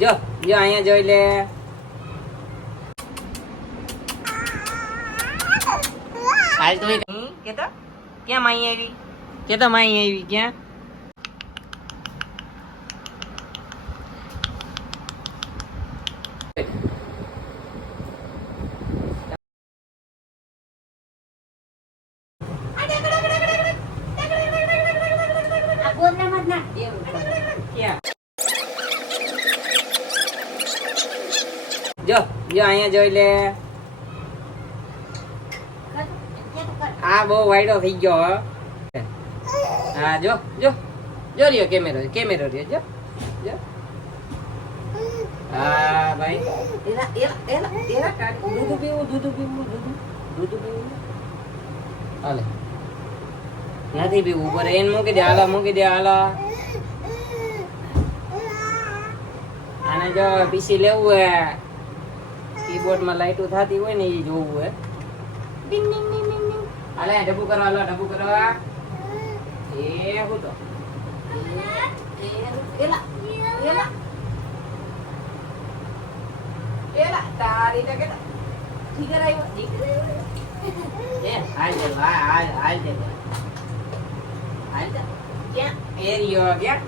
જો જો અહીંયા જોઈ લે. હાલ તો કેતો ક્યાં માઈ આવી? કેતો માઈ આવી ક્યાં? જો જો અહીંયા જોઈ લે. આ બહુ વાયડો થઈ ગયો. હા જો જો જો રહ્યો કેમેરો રહ્યો. જો જો હા ભાઈ. એલા દૂધ પીવું. હાલે નથી પીવું. ઉપર એને મૂકી દે હાલો. આને જો પીસી લેવું હે. કીબોર્ડ માં લાઈટો થતી હોય ને એ જોવું હે. ડિંગ ડિંગ ડિંગ ડિંગ. હાલે ડબ્બુ કરવા. એ હું તો એલા તારી તો કેતા ઠીક આવ્યો. એ હાલ ક્યાં એરિયો ક્યાં?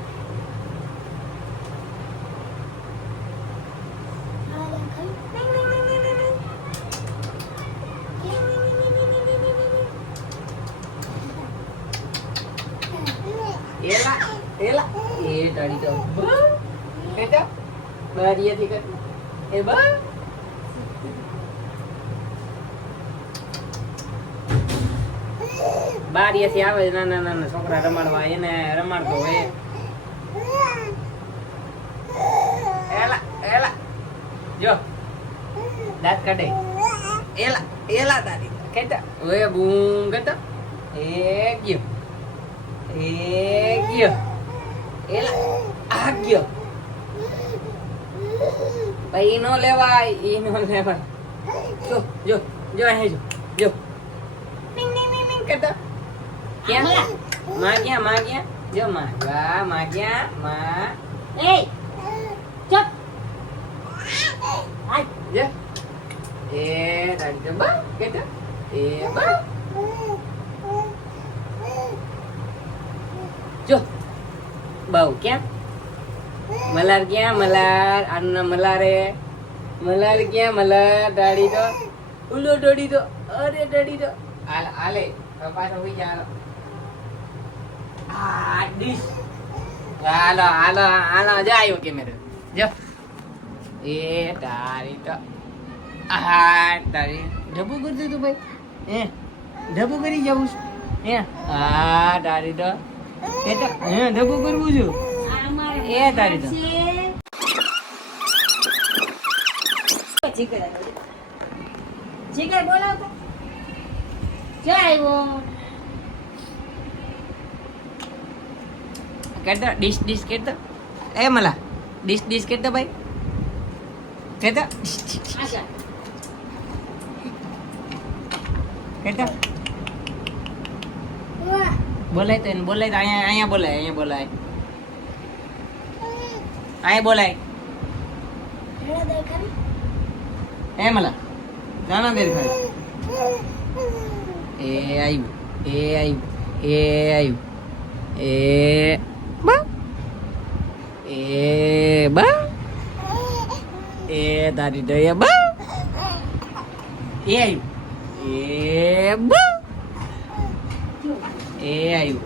એલા એ ટાડી તો કેતા બારીએથી કર એ બા બારીએથી આવે નાના છોકરા રમાડવા, એને રમાડતો હોય. એલા જો દાંત કાઢે. એલા તારી કેતા ઓય બૂમ કેતા એ ગયો એલા આ ગયો. ભાઈ નો લેવાય. જો અહીં જો ટિંગ ટિંગ ટિંગ કરતા. ક્યાં માં ક્યાં જો માં ક્યાં એ ચપ આ જો એ દાડી તો બા કેતા એ બા જો બહુ ક્યાં મલાર ક્યાં આના મલાર ક્યાં દાડી તો ઉલો દોડી તો અરે દોડી તો આલે પાછો હોઈ જા. આ ડીશ હાલો જો આવ્યો કેમેરો જો એ તારી તો તારી ઢબુ કરતું તું ભાઈ. ઢબુ કરી જવું હે? હા તારી તો ઢબુ કરવું છું એ તારી તો જીગર બોલાવતો જો આવ્યો. કરતા ડીશ કરતા એ મલા ડીશ કરતા ભાઈ કરતા બોલાય તો એને બોલાય તો અહીંયા બોલાય એ મલા નાના દેર ખાય. એ આવ્યું બા એ તારી તો એ બા એ આવ્યું બા એ આવ્યું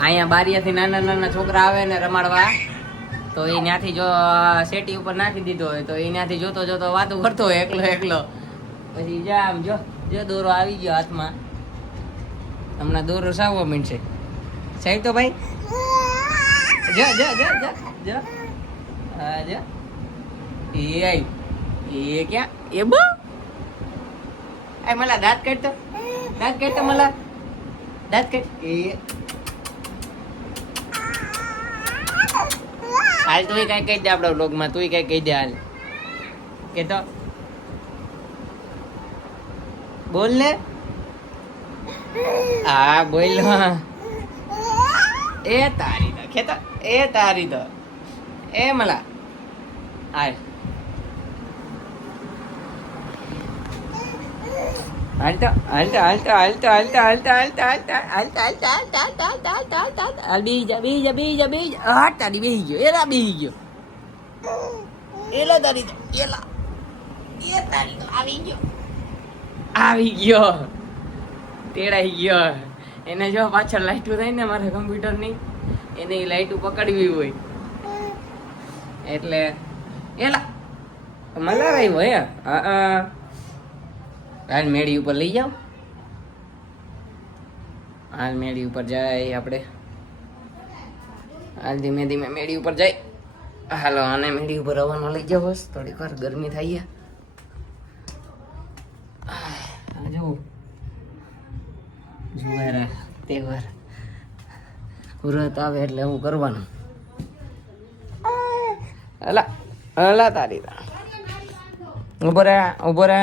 અહીંયા બારીયાથી નાના છોકરા આવે ને રમાડવા, તો એ ત્યાંથી જો સેટી ઉપર નાખી દીધો હોય તો એ ત્યાંથી જોતો વાતો કરતો હોય એકલો. પછી જામ જો દોરો આવી ગયો હાથમાં. હમણાં દોરો સાવવા માંડશે સાહેબ તો ભાઈ. હા જો એ આવ્યું એ ક્યાં એ બહુ मला दात काढतो मला दात काढ ए हाल तू काय કહી દે આપણા વ્લોગ માં તું કઈ કહી દે હાલ કે તો બોલ ને હા બોલ એ તારી તો ખેતર એ તારી તો એ મલા હાલ હાલતો હાલતો હાલતો હાલતો હાલતો હાલતો હાલતો હાલતો હાલતો હાલતો હાલતો હાલતો હાલતો હાલતો હાલતો હાલતો હાલ બીજા બીજા બીજા બીજા હા તારી બેહી ગયો એલા બેહી ગયો એલા તારી તો એલા એ તારી તો આવી ગયો તેડાઈ ગયો એને જો પાછળ લાઈટું થાય ને મારા કમ્પ્યુટરની એને એ લાઈટું પકડવી હોય એટલે એલા મલા આવ્યો હે હાલ મેળી ઉપર લઈ જાઓ હાલ મેળી ઉપર જાય આપણે હાલ ધીમે ધીમે મેળી ઉપર જાય હાલો આને મેળી ઉપર રવાનો લઈ જાઓ બસ થોડીક વાર ગરમી થાય જો જુવારા તહેવાર વ્રત આવે એટલે હું કરવાનું અલા અલા તારી ઉભો રે ઉભો રે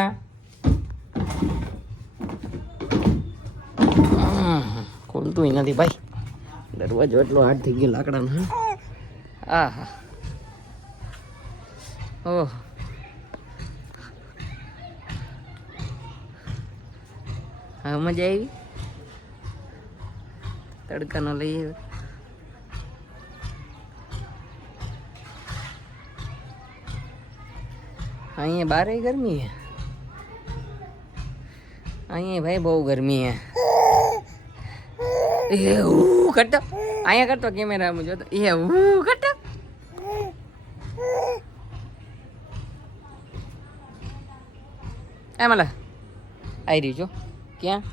ખોલતું નથી ભાઈ દરવાજો એટલો હાથ થઈ ગયો લાકડાનો હા હા ઓહ હા મજા આવી તડકાનો લઈ આવ્યો અહીંયા બારે ગરમી હે અહીંયા ભાઈ બહુ ગરમી હે એવું કરતો અહીંયા કરતો કેમેરામાં જોતો એવું કરતો એ મલા આવી રહ્યું છો ક્યાં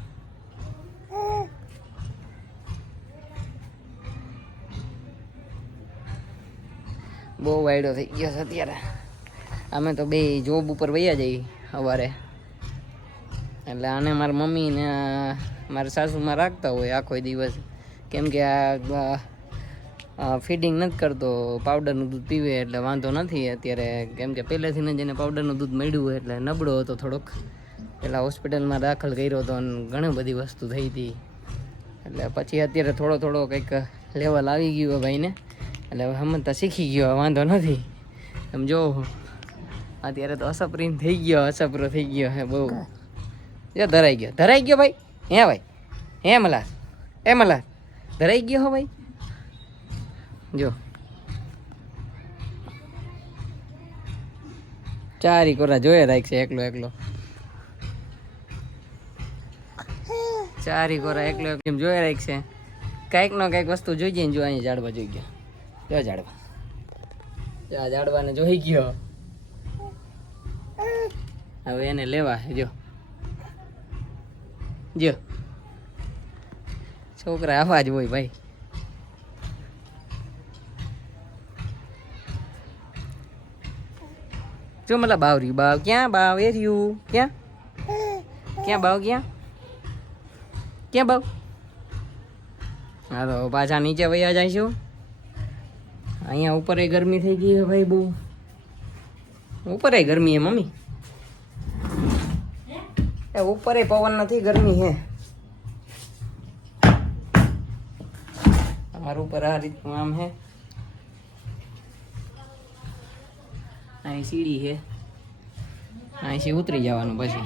બહુ વાયડો થઈ ગયો છે અત્યારે અમે તો બે જોબ ઉપર વયા જઈએ સવારે એટલે આને મારા મમ્મી ને મારા સાસુમાં રાખતા હોય આખો દિવસ કેમ કે આ ફીડિંગ નથી કરતો પાવડરનું દૂધ પીવે એટલે વાંધો નથી અત્યારે કેમ કે પહેલેથી જ એને પાવડરનું દૂધ મળ્યું હોય એટલે નબળો હતો થોડોક પહેલાં હોસ્પિટલમાં દાખલ કર્યો હતો અને ઘણી બધી વસ્તુ થઈ હતી એટલે પછી અત્યારે થોડો થોડો કંઈક લેવલ આવી ગયું ભાઈને એટલે સમજતા શીખી ગયો વાંધો નથી એમ જો અત્યારે તો અસપરીન થઈ ગયો અસપરો થઈ ગયો હે બહુ જો ધરાઈ ગયો ભાઈ હે ભાઈ હે મલાર એ મલાર ધરાઈ ગયો હો ભાઈ જો ચારી કોરા જોયે રાખશે એકલો એકલો ચારી કોરા એકલો એકલો જોયે રાખશે કંઈક નો કંઈક વસ્તુ જોઈ જઈને જો અહીંયા ઝાડવા જોઈ ગયો જો ઝાડવા ઝાડવાને જોઈ ગયો હવે એને લેવા જો જો છોકરા આવા જ હોય ભાઈ જો મતલબ બાવ રહ્યું બાવ ક્યાં બાવ એ રહ્યું ક્યાં બાવ ક્યાં બાવ હાલો પાછા નીચે વયા જઈશું અહીંયા ઉપર ગરમી થઈ ગઈ છે ભાઈ બહુ ઉપર ગરમી હે મમ્મી એ ઉપર પવન નથી ગરમી હે અમારું ઉપર આ રીતનું આમ હે અહીં સીડી હે અહીંથી ઉતરી જવાનું પછી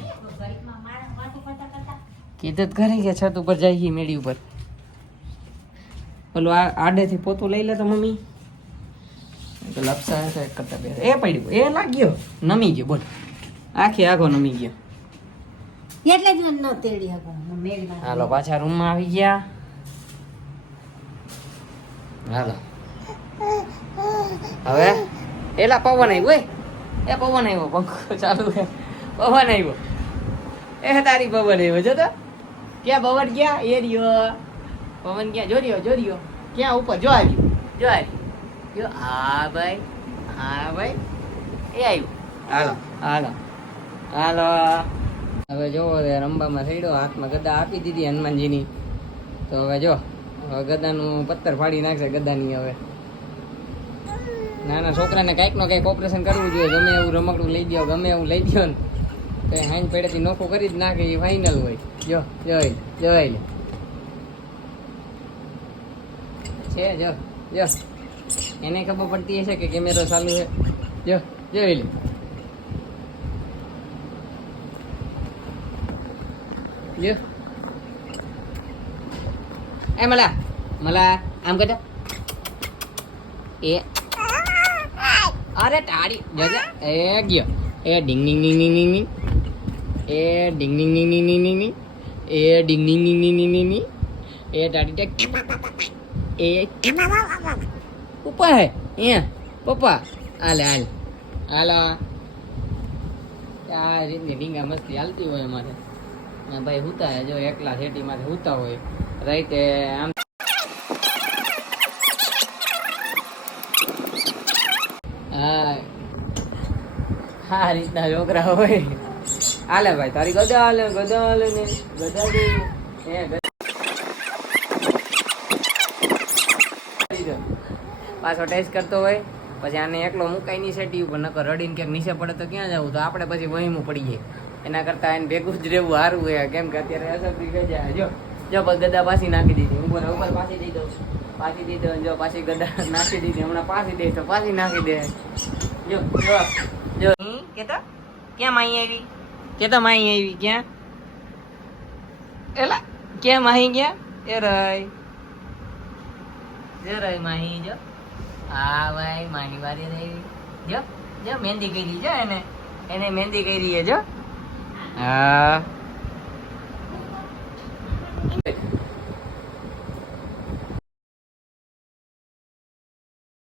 કીધું ખરી કે છત ઉપર જાય મેળી ઉપર પેલું આડેથી પોતું લઈ લે તો મમ્મી તો લપસા કરતા બે એ પડ્યું એ લાગ્યો નમી ગયો બોલ આખે આખો નમી ગયો એટલે જ ન તેડી હકો મેઘના હાલો પાછા રૂમમાં આવી ગયા હાલો હવે એલા પવન આવ્યો એ પવન આવ્યો પંખો ચાલુ છે પવન આવ્યો એ તારી પવન આવ્યો જો તો ક્યાં પવન ગયા એ રહ્યો પવન ક્યાં જોર્યો ક્યાં ઉપર જો આવ્યું જો હા ભાઈ એ આવ્યું હાલો હવે જોવો રંબામાં થઈડો હાથમાં ગદા આપી દીધી હનુમાનજીની તો હવે જો હવે ગદાનું પથ્થર ફાડી નાખશે ગદાની હવે નાના છોકરાને કંઈક નો કંઈક ઓપરેશન કરવું જોઈએ ગમે એવું રમકડું લઈ દો ગમે એવું લઈ દો ને તો હાઈન પેડેથી નોખું કરી જ નાખે એ ફાઇનલ હોય જો જોઈ છે જો જો એને ખબર પડતી હશે કે કેમેરો ચાલુ છે જો જોઈ લે જો એ મલા મલા આમ કરજો એ અરે તાળી જોજે એ ગયો એ ડિંગ ડિંગ ડિંગ ડિંગ ડિંગ ડિંગ એ ડિંગ ડિંગ ડિંગ ડિંગ ડિંગ ડિંગ ડિંગ એ ડિંગ ડિંગ ડિંગ ડિંગ ડિંગ ડિંગ ડિંગ એ તાળી ટેક એ ઉપર હે અહીંયા પપ્પા હાલે હાલ હાલો આ રીતની ડીંગા મસ્તી હાલતી હોય અમારે ભાઈ હુતા હે જો એકલા શેટીમાંથી હુતા હોય રાઈતે આમ હા રીતના છોકરા હોય હાલે ભાઈ તારી ગદા હાલે ને ગદા દી પાછો ટેસ્ટ કરતો હોય પછી આને એકલો મુકાઈ ની સેટી ઉપર નકર રડીને ક્યાંક નીચે પડે તો ક્યાં જવું તો આપણે પછી વહીમું પડી જાય એના કરતા એને ભેગું જ રહેવું સારું હોય કેમ કે અત્યારે અસરથી ગઈ જાય જો જો ગદા પાછી નાખી દીધી ઉપર પાછી દઈ દઉં જો પાછી ગદા નાખી દીધી હમણાં પાછી દે તો પાછી નાખી દે જો જો જો કેતો ક્યાં માહી આવી કેતો માહી આવી ક્યાં એલા ક્યાં માહી ગયા એ રઈ માહી જો હા ભાઈ માહી વારી રહી જો જો મહેંદી કરી જો એને મહેંદી કરી જો હા